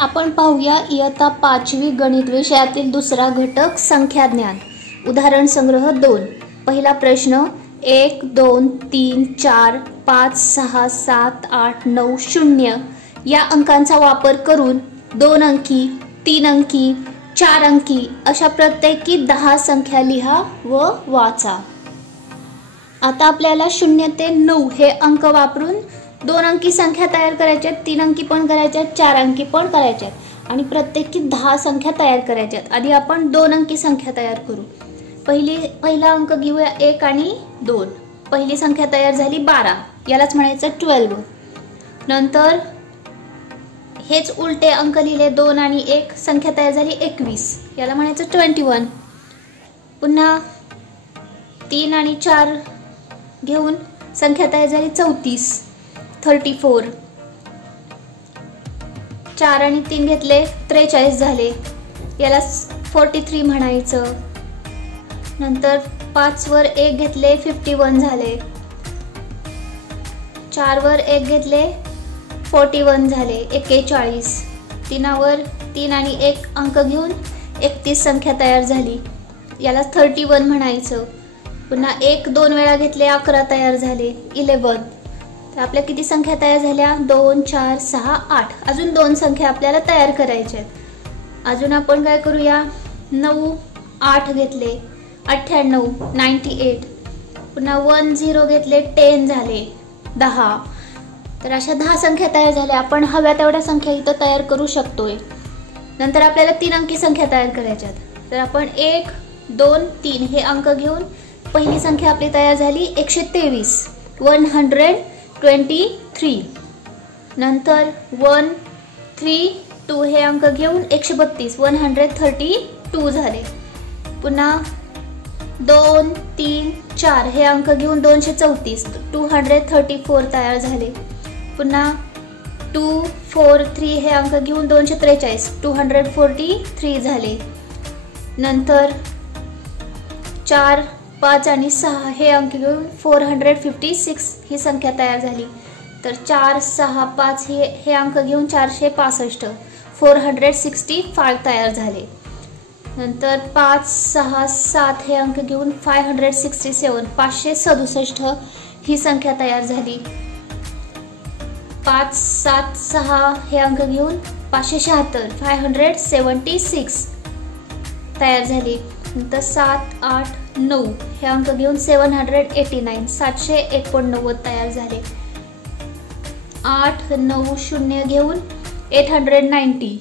आपण पाहूया इयत्ता 5वी गणित विषयातील दुसरा घटक संख्या ज्ञान. उदाहरण संग्रह 2. पहिला प्रश्न 1 2 3 4 5 6 7 8 9 0 या अंकांचा वापर करून 2 अंकी 3 अंकी 4 अंकी अशा प्रत्येकी 10 संख्या लिहा व वाचा. आता आपल्याला 0 ते 9 हे अंक वापरून 2 अंकी संख्या तयार करायच्या, 3 अंकी पण करायच्या, 4 अंकी पण करायच्या आणि प्रत्येकी 10 संख्या तयार करायच्या. आधी आपण 2 अंकी संख्या तयार करू. पहिला अंक घेऊया 1 आणि 2. पहिली संख्या तयार झाली 12, यालाच म्हणायचं 12. नंतर हेच उलटे अंक लिहिले 2 आणि 1, संख्या तयार झाली 21, याला म्हणायचं 21. पुन्हा 3 आणि 4 घेऊन संख्या तयार झाली 34, 34. 4 आणि 3 घेतले 43 झाले, याला 43 म्हणायचं. नंतर 5 वर 1 घेतले 51 झाले, 4 वर 1 घेतले 41 झाले 41. 3 वर 3 आणि 1 अंक घेऊन 31 संख्या तयार झाली, याला 31 म्हणायचं. पुन्हा 1 2 वेळा घेतले 11 तयार झाले 11. तर आपल्या किती संख्या तयार झाल्या? 2 4 6 8. अजून 2 संख्या आपल्याला तयार करायच्या आहेत. अजून आपण काय करूया? 9 8 घेतले 98 98. पुन्हा 1 0 घेतले 10 झाले 10. तर अशा 10 संख्या तयार झाल्या. आपण हव्या तेवढ्या संख्या इथं तयार करू शकतोय. नंतर आपल्याला 3 अंकी संख्या तयार करायच्या आहेत. तर आपण 1 2 3 हे अंक घेऊन पहिली संख्या आपली तयार झाली 123, 123. नंतर 1 3 2 हे अंक घेऊन 132, 132 झाले. पुन्हा 2 3 4 हे अंक घेऊन 234, 234 तयार झाले. पुन्हा 2 4 3 हे अंक घेऊन 243, 243 झाले. नंतर 4 5 आणि 6 हे अंक घेऊन 456 ही संख्या तयार झाली. तर 4 6 5 हे अंक घेऊन 465, 465 तयार झाले. नंतर 5 6 7 हे अंक घेऊन 567, 567 ही संख्या तयार झाली. 5 7 6 हे अंक घेऊन 576, 576 तयार झाली. नंतर 7 8 9 हे अंक घेऊन 789, 789 तयार झाले. 8 9 0 घेऊन 890,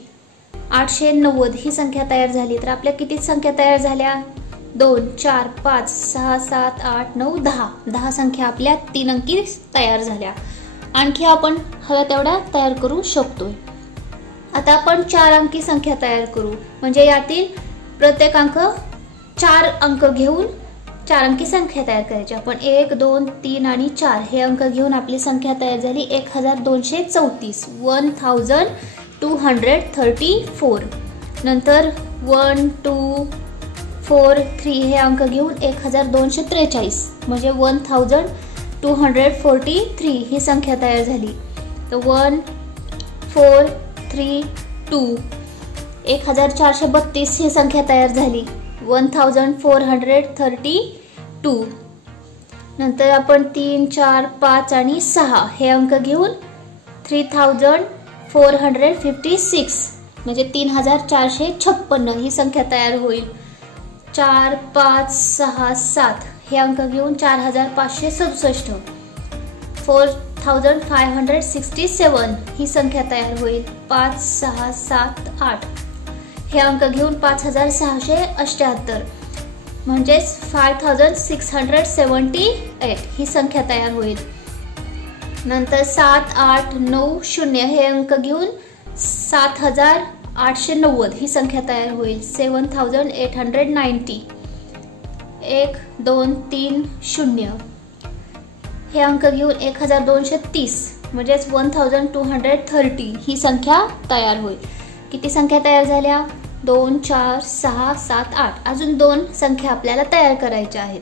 890 ही संख्या तयार झाली. तर आपल्या किती संख्या तयार झाल्या? 2 4 5 6 7 8 9 10. 10 संख्या आपल्या 3 अंकी तयार झाल्या. आणखी आपण हव्या तेवढ्या तयार करू शकतोय. आता आपण 4 अंकी संख्या तयार करू. म्हणजे यातील प्रत्येक अंक 4 अंक घेऊन 4 अंकी संख्या तयार करायची. आपण 1 2 3 आणि 4 हे अंक घेऊन आपली संख्या तयार झाली 1234, 1234. नंतर 1 2 4 3 हे अंक घेऊन 1243, म्हणजे 1243 ही संख्या तयार झाली. तर 1 4 3 2, 1432 ही संख्या तयार झाली, 1432. नंतर आपण 3 4 5 आणि 6 हे अंक घेऊन 3456, म्हणजे 3456 ही संख्या तयार होईल. 4 5 6 7 हे अंक घेऊन 4567, 4567 ही संख्या तयार होईल. 5 6 7 8 हे अंक घेऊन 5678, म्हणजेच 5678 ही संख्या तयार होईल. नंतर 7 8 9 0 हे अंक घेऊन 7890 ही संख्या तयार होईल, 7890. 1 2 3 0 हे अंक घेऊन 1230, म्हणजेच 1230 ही संख्या तयार होईल. किती संख्या तयार झाल्या? 2 4 6 7 8. अजून 2 संख्या आपल्याला तयार करायच्या आहेत.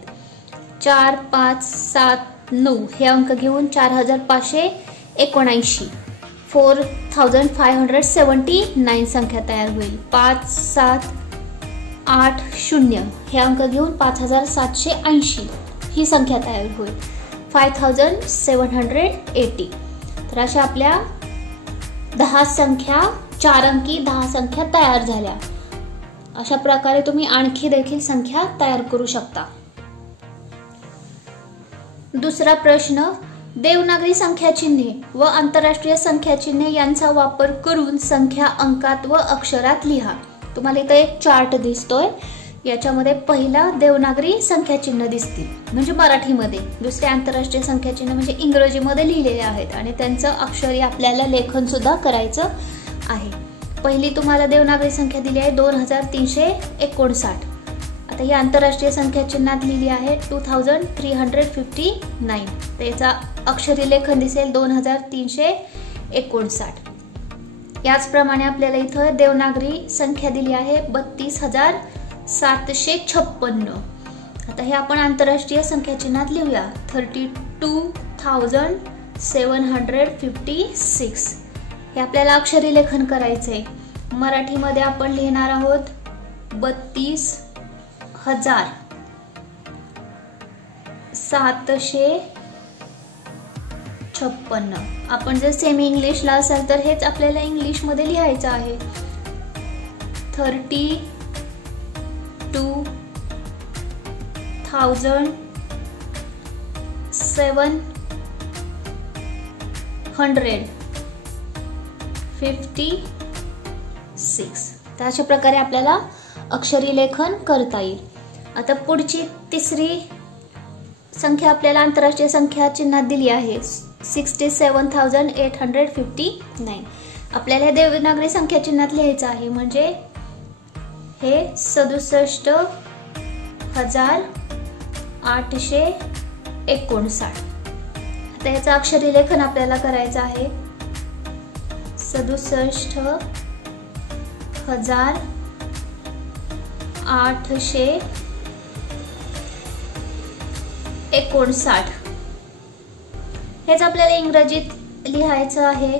4 5 7 9 हे अंक घेऊन 4579, 4579 संख्या तयार होईल. 5780 हे अंक घेऊन 5780 ही संख्या तयार होईल. 5780. तर अशा आपल्या 10 संख्या, 4 अंकी 10 संख्या तयार झाल्या. अशा प्रकारे तुम्ही आणखी देखील संख्या तयार करू शकता. दुसरा प्रश्न, देवनागरी संख्या चिन्हे व आंतरराष्ट्रीय संख्या चिन्हे यांचा वापर करून संख्या अंकात व अक्षरात लिहा. तुम्हाला इथं एक चार्ट दिसतोय. याच्यामध्ये पहिला देवनागरी संख्या चिन्ह दिसतील म्हणजे मराठीमध्ये, दुसरे आंतरराष्ट्रीय संख्या चिन्ह म्हणजे इंग्रजीमध्ये लिहिलेले आहेत आणि त्यांचं अक्षरी आपल्याला लेखन सुद्धा करायचं आहे. पहिली तुम्हाला देवनागरी संख्या दिली आहे 2359. आता ही आंतरराष्ट्रीय संख्या चिन्हात लिहिली आहे 2359. त्याचा अक्षरी लेखन दिसेल 2359. याचप्रमाणे आपल्याला इथं देवनागरी संख्या दिली आहे 32756. आता हे आपण आंतरराष्ट्रीय संख्या चिन्हात लिहूया 32,756. हे आपल्याला अक्षरी लेखन करायचंय. मराठीमध्ये आपण लिहिणार आहोत 32,756. आपण जर सेमी इंग्लिशला असाल तर हेच आपल्याला इंग्लिशमध्ये लिहायचं आहे 32,756. तर अशा प्रकारे आपल्याला अक्षरी लेखन करता येईल. आता पुढची तिसरी संख्या आपल्याला आंतरराष्ट्रीय संख्या चिन्हात दिली आहे 67,859. आपल्याला देवनागरी संख्या चिन्हात लिहायचं आहे म्हणजे हे 67,859. आता याचं अक्षरी लेखन आपल्याला करायचं आहे 67,859. हेच आपल्याला इंग्रजीत लिहायचं आहे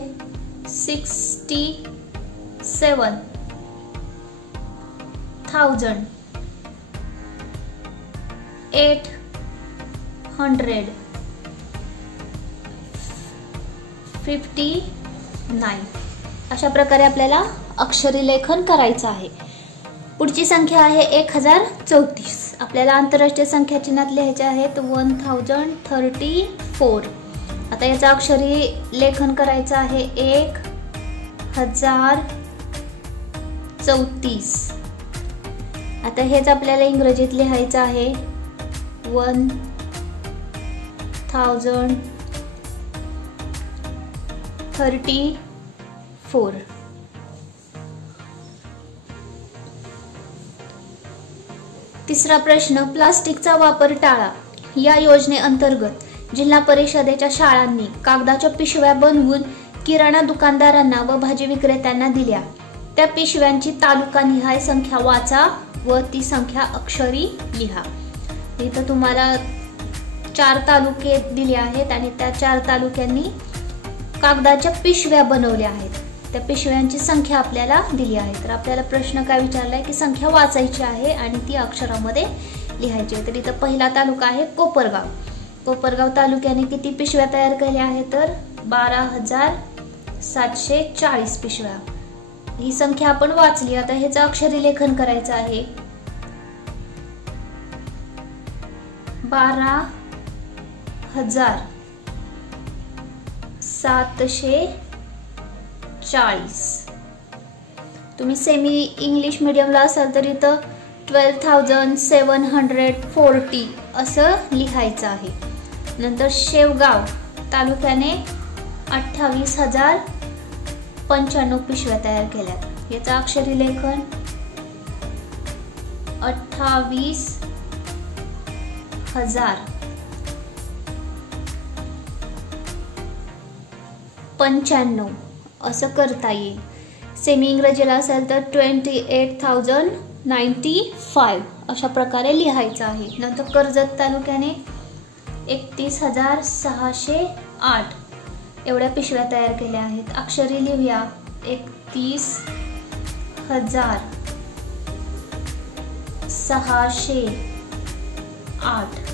67,859. अशा प्रकारे आपल्याला अक्षरी लेखन करायचं आहे. पुढची संख्या आहे 1034. आपल्याला आंतरराष्ट्रीय संख्या चिन्हात लिहायचे आहेत 1034. आता याचं अक्षरी लेखन करायचं आहे 1034. आता हेच आपल्याला इंग्रजीत लिहायचं आहे 1034. तिसरा प्रश्न, प्लास्टिकचा वापर टाळा या योजनेअंतर्गत जिल्हा परिषदेच्या शाळांनी कागदाच्या पिशव्या बनवून किराणा दुकानदारांना व भाजी विक्रेत्यांना दिल्या. त्या पिशव्यांची तालुकानिहाय संख्या वाचा व ती संख्या अक्षरी लिहा. इथं तुम्हाला 4 तालुके दिले आहेत आणि त्या 4 तालुक्यांनी कागदाच्या पिशव्या बनवल्या आहेत. त्या पिशव्यांची संख्या आपल्याला दिली आहे. तर आपल्याला प्रश्न काय विचारलाय की संख्या वाचायची आहे आणि ती अक्षरामध्ये लिहायची आहे. तर इथं पहिला तालुका आहे कोपरगाव. कोपरगाव तालुक्याने किती पिशव्या तयार केल्या आहेत तर 12,740 पिशव्या. ही संख्या आपण वाचली. आता ह्याचं अक्षरी लेखन करायचं आहे 12,740. तुम्ही सेमी इंग्लिश मीडियमला असाल तर इथं 12,740 असं लिहायचं आहे. नंतर शेवगाव तालुक्याने 28,095 पिशव्या तयार केल्यात. याचं अक्षरी लेखन 28,095 असं करता येईल. सेमी इंग्रजीला असेल तर 28,095 अशा प्रकारे लिहायचं आहे. नंतर कर्जत तालुक्याने 31,608. एवढ्या पिशव्या तयार केल्या आहेत. अक्षरी लिहूया 31,608.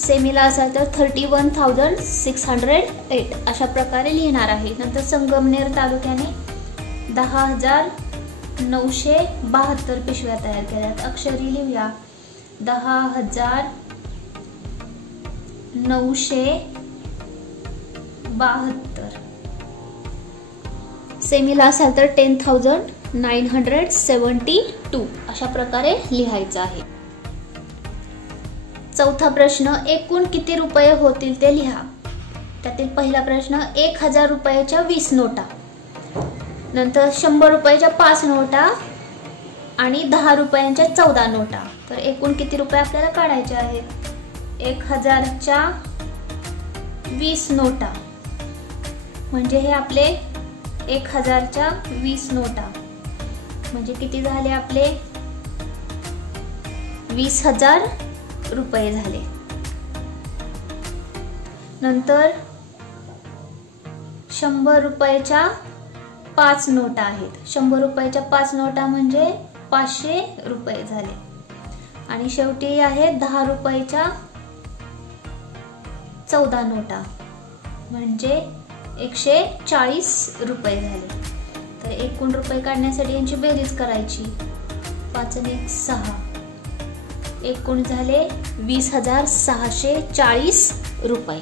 सेमीला असाल तर 31,608 अशा प्रकारे लिहिणार आहे. नंतर संगमनेर तालुक्याने 10,972 पिशव्या तयार केल्यात. अक्षरी लिहूया 10,972. सेमीला असाल तर 10,972 अशा प्रकारे लिहायचं आहे. चौथा प्रश्न, एकूण किती रुपये होतील ते लिहा. त्यातील पहिला प्रश्न, 1,000 रुपयाच्या 20 नोटा, नंतर 100 रुपयाच्या 5 नोटा आणि 10 रुपयांच्या 14 नोटा. तर एकूण किती रुपये आपल्याला काढायचे आहेत. 1,000च्या 20 नोटा म्हणजे हे आपले 1,000च्या 20 नोटा म्हणजे किती झाले आपले 20,000 रुपये झाले. नंतर 100 रुपयाच्या 5 नोटा आहेत. 100 रुपयाच्या 5 नोटा म्हणजे 500 रुपये झाले. आणि शेवटी आहे 10 रुपयाच्या 14 नोटा म्हणजे 140 रुपये झाले. तर एकूण रुपये काढण्यासाठी यांची बेरीज करायची. 5 आणि 1 6, एकूण झाले 20,640 रुपये.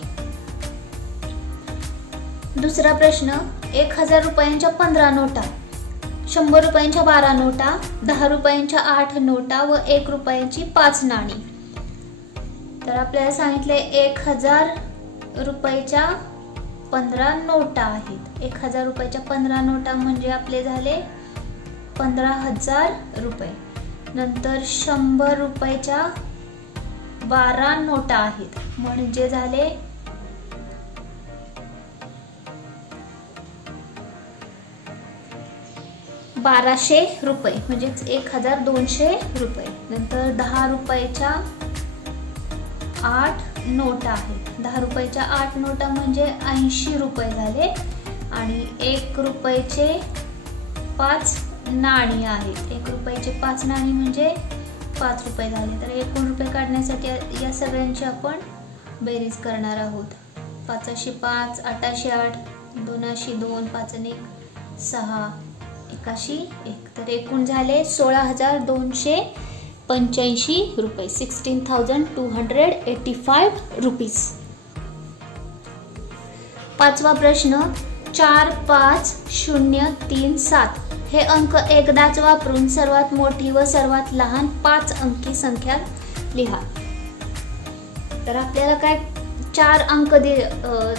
दुसरा प्रश्न, 1,000 रुपयांच्या 15 नोटा, 100 रुपयांच्या 12 नोटा, 10 रुपयांच्या 8 नोटा व 1 रुपयाची 5 नाणी. तर आपल्याला सांगितले 1,000 रुपयाच्या 15 नोटा आहेत. 1,000 रुपयाच्या 15 नोटा म्हणजे आपले झाले 15,000 रुपये. नंतर 100 रुपयाच्या 12 नोटा आहेत म्हणजे झाले 1200 रुपये म्हणजे 1,200 रुपये. नंतर 10 रुपयाच्या 8 नोटा आहेत. 10 रुपयाच्या 8 नोटा म्हणजे 80 रुपये झाले. आणि 1 रुपयाचे 5 नाणी आहेत. 1 रुपयाचे 5 नाणी म्हणजे 5 रुपये झाले. तर एकूण रुपये काढण्यासाठी या सगळ्यांची आपण बेरीज करणार आहोत. 5 5, 8 8, 2 2, 5 1 6, 1 1. तर एकूण झाले 16,285 रुपये. 16,285 रुपीज. पाचवा प्रश्न, 4 5 0 3 7 हे अंक एकदाच वापरून सर्वात मोठी व सर्वात लहान 5 अंकी संख्या लिहा. तर आपल्याला काय 4 अंक दिले,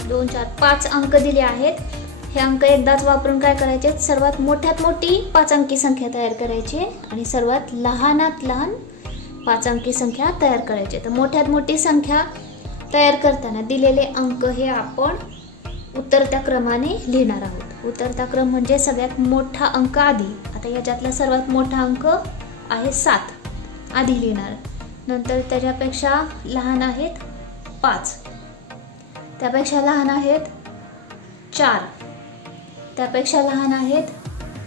2 4 5 अंक दिले आहेत. हे अंक एकदाच वापरून काय करायचे, सर्वात मोठ्यात मोठी 5 अंकी संख्या तयार करायची आणि सर्वात लहानात लहान 5 अंकी संख्या तयार करायची. तर मोठ्यात मोठी संख्या तयार करताना दिलेले अंक हे आपण उतरत्या क्रमाने लिहिणार आहोत. उतरता क्रम म्हणजे सगळ्यात मोठा अंक आधी. आता याच्यातला सर्वात मोठा अंक आहे 7 आधी लिहिणार. नंतर त्याच्यापेक्षा लहान आहेत 5, त्यापेक्षा लहान आहेत 4, त्यापेक्षा लहान आहेत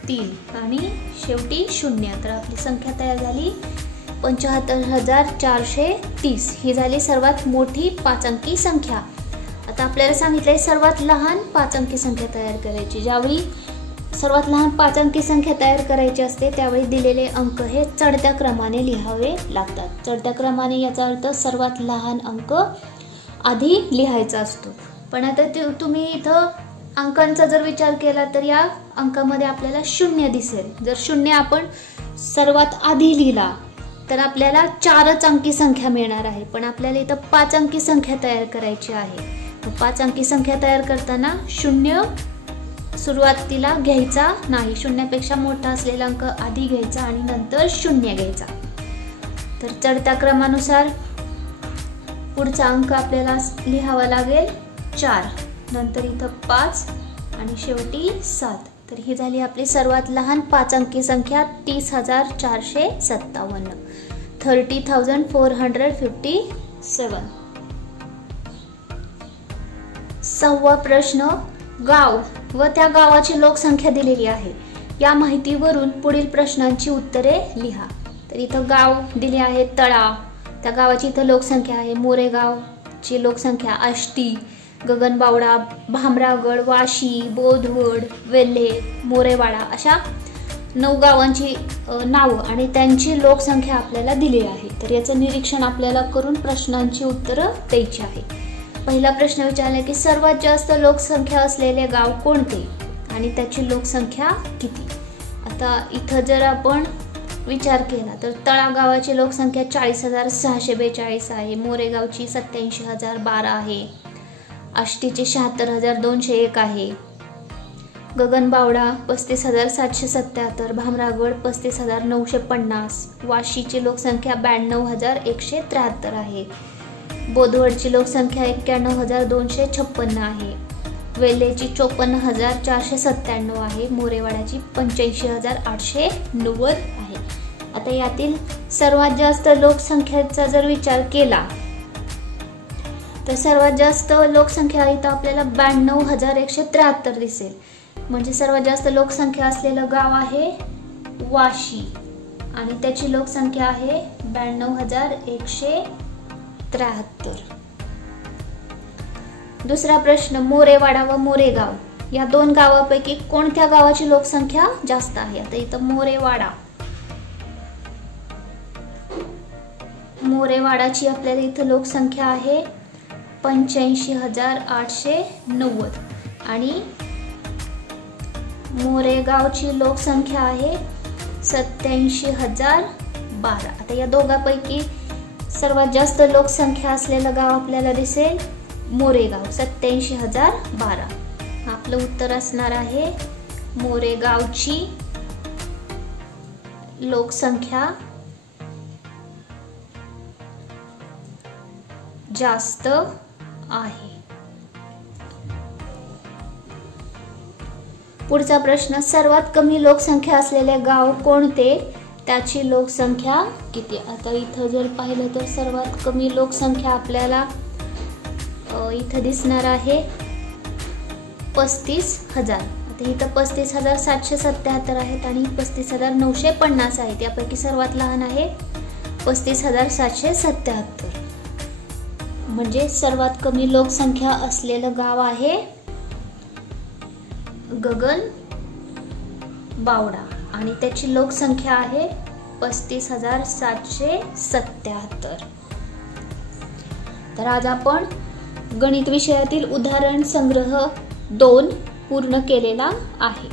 3 आणि शेवटी 0. तर आपली संख्या तयार झाली 75,430. ही झाली सर्वात मोठी 5 अंकी संख्या. आता आपल्याला सांगितलंय सर्वात लहान 5 अंकी संख्या तयार करायची. ज्यावेळी सर्वात लहान 5 अंकी संख्या तयार करायची असते त्यावेळी दिलेले अंक हे चढत्या क्रमाने लिहावे लागतात. चढत्या क्रमाने याचा अर्थ सर्वात लहान अंक आधी लिहायचा असतो. पण आता तुम्ही इथं अंकांचा जर विचार केला तर या अंकामध्ये आपल्याला 0 दिसेल. जर 0 आपण सर्वात आधी लिहिला तर आपल्याला 4च अंकी संख्या मिळणार आहे. पण आपल्याला इथं 5 अंकी संख्या तयार करायची आहे. 5 अंकी संख्या तयार करताना 0 सुरुवातीला घ्यायचा नाही. 0पेक्षा मोठा असलेला अंक आधी घ्यायचा आणि नंतर 0 घ्यायचा. तर चढत्या क्रमानुसार पुढचा अंक आपल्याला लिहावा लागेल 4, नंतर इथं 5 आणि शेवटी 7. तर ही झाली आपली सर्वात लहान 5 अंकी संख्या 30,457. 30,457. 6वा प्रश्न, गाव व त्या गावाची लोकसंख्या दिलेली आहे. या माहितीवरून पुढील प्रश्नांची उत्तरे लिहा. तर इथं गाव दिले आहे तळा, त्या गावाची इथं लोकसंख्या आहे. मोरेगावची लोकसंख्या आष्टी, गगनबावडा, भामरागड, वाशी, बोधवड, वेल्हे, मोरेवाडा अशा 9 गावांची नावं आणि त्यांची लोकसंख्या आपल्याला दिली आहे. तर याचं निरीक्षण आपल्याला करून प्रश्नांची उत्तरं द्यायची आहे. पहिला प्रश्न विचारला की सर्वात जास्त लोकसंख्या असलेले गाव कोणते आणि त्याची लोकसंख्या किती. आता इथं जर आपण विचार केला तर तळा गावाची लोकसंख्या 40,642 आहे. मोरेगावची 87,012 आहे. आष्टीची 76,201 आहे. गगनबावडा 35,777, भामरागड 35,950, वाशीची लोकसंख्या 92,173 आहे. बोधवडची लोकसंख्या 91,256 आहे. वेल्हेची 54,497 आहे. मोरेवाड्याची 85,890 आहे. आता यातील सर्वात जास्त लोकसंख्येचा जर विचार केला तर सर्वात जास्त लोकसंख्या इथं आपल्याला 92,173 दिसेल. म्हणजे सर्वात जास्त लोकसंख्या असलेलं गाव आहे वाशी आणि त्याची लोकसंख्या आहे 92,173. दुसरा प्रश्न, मोरेवाडा व मोरेगाव या 2 गावापैकी कोणत्या गावाची लोकसंख्या जास्त आहे. आता इथं मोरेवाडाची आपल्याला इथं लोकसंख्या आहे 85,890 आणि मोरेगावची लोकसंख्या आहे 87,012. आता या दोघांपैकी सर्वात जास्त लोकसंख्या असलेलं गाव आपल्याला दिसेल मोरेगाव 87,012. आपलं उत्तर असणार आहे मोरेगावची लोकसंख्या जास्त आहे. पुढचा प्रश्न, सर्वात कमी लोकसंख्या असलेले गाव कोणते, त्याची लोकसंख्या किती. आता इथं जर पाहिलं तर सर्वात कमी लोकसंख्या आपल्याला इथं दिसणार आहे 35,000. आता इथं 35,777 आहेत आणि 35,950 आहेत. यापैकी सर्वात लहान आहे 35,777. म्हणजे सर्वात कमी लोकसंख्या असलेलं गाव आहे गगनबावडा आणि त्याची लोकसंख्या आहे 35,777. तर आज आपण गणित विषयातील उदाहरण संग्रह 2 पूर्ण केलेला आहे.